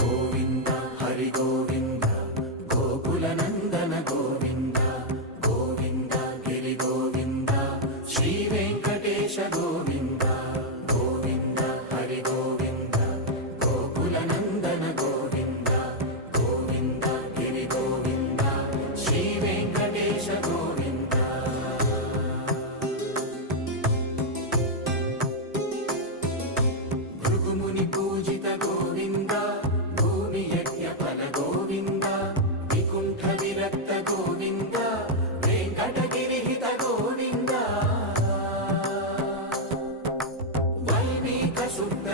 గోవింద హరి గోవింద గోకుల నందన గోవింద గోవింద గిరి గోవింద శ్రీ వెంకటేశ గోవింద గోవింద హరి గోవింద గోకుల నందన గోవింద గోవింద గిరి గోవింద శ్రీ వెంకటేశ గోవింద భృగుముని పూజిత గోవింద భూమి యజ్ఞ ఫల గోవింద వికుంఠ విరక్త గోవింద వెంకటగిరిహిత గోవింద వైదిక శుద్ధ